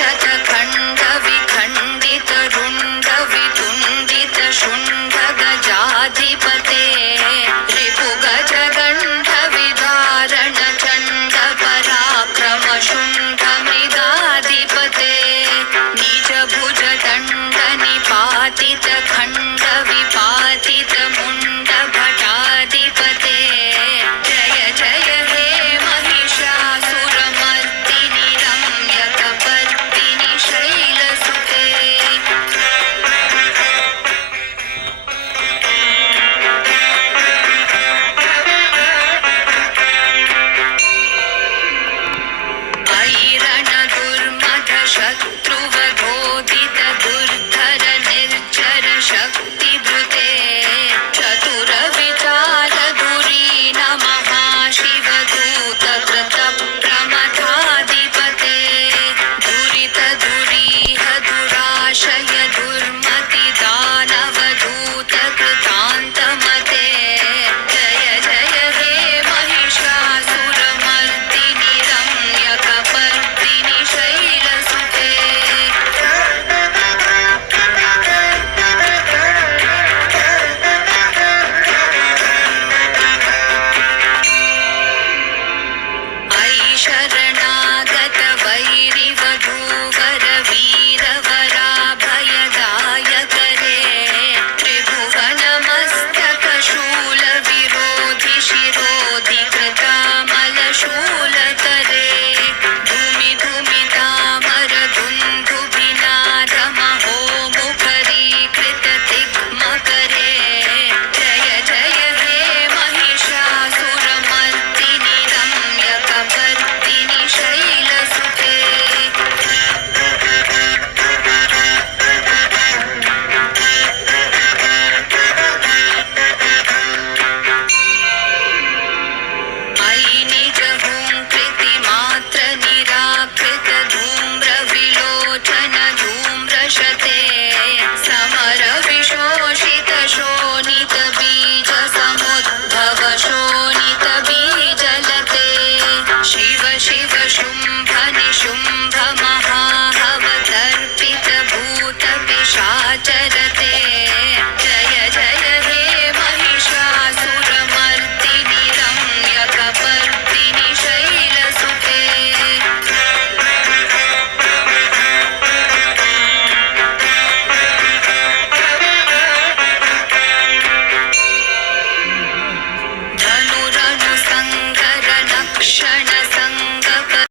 shut down. त्रिभुवनमस्तकशूलविरोधि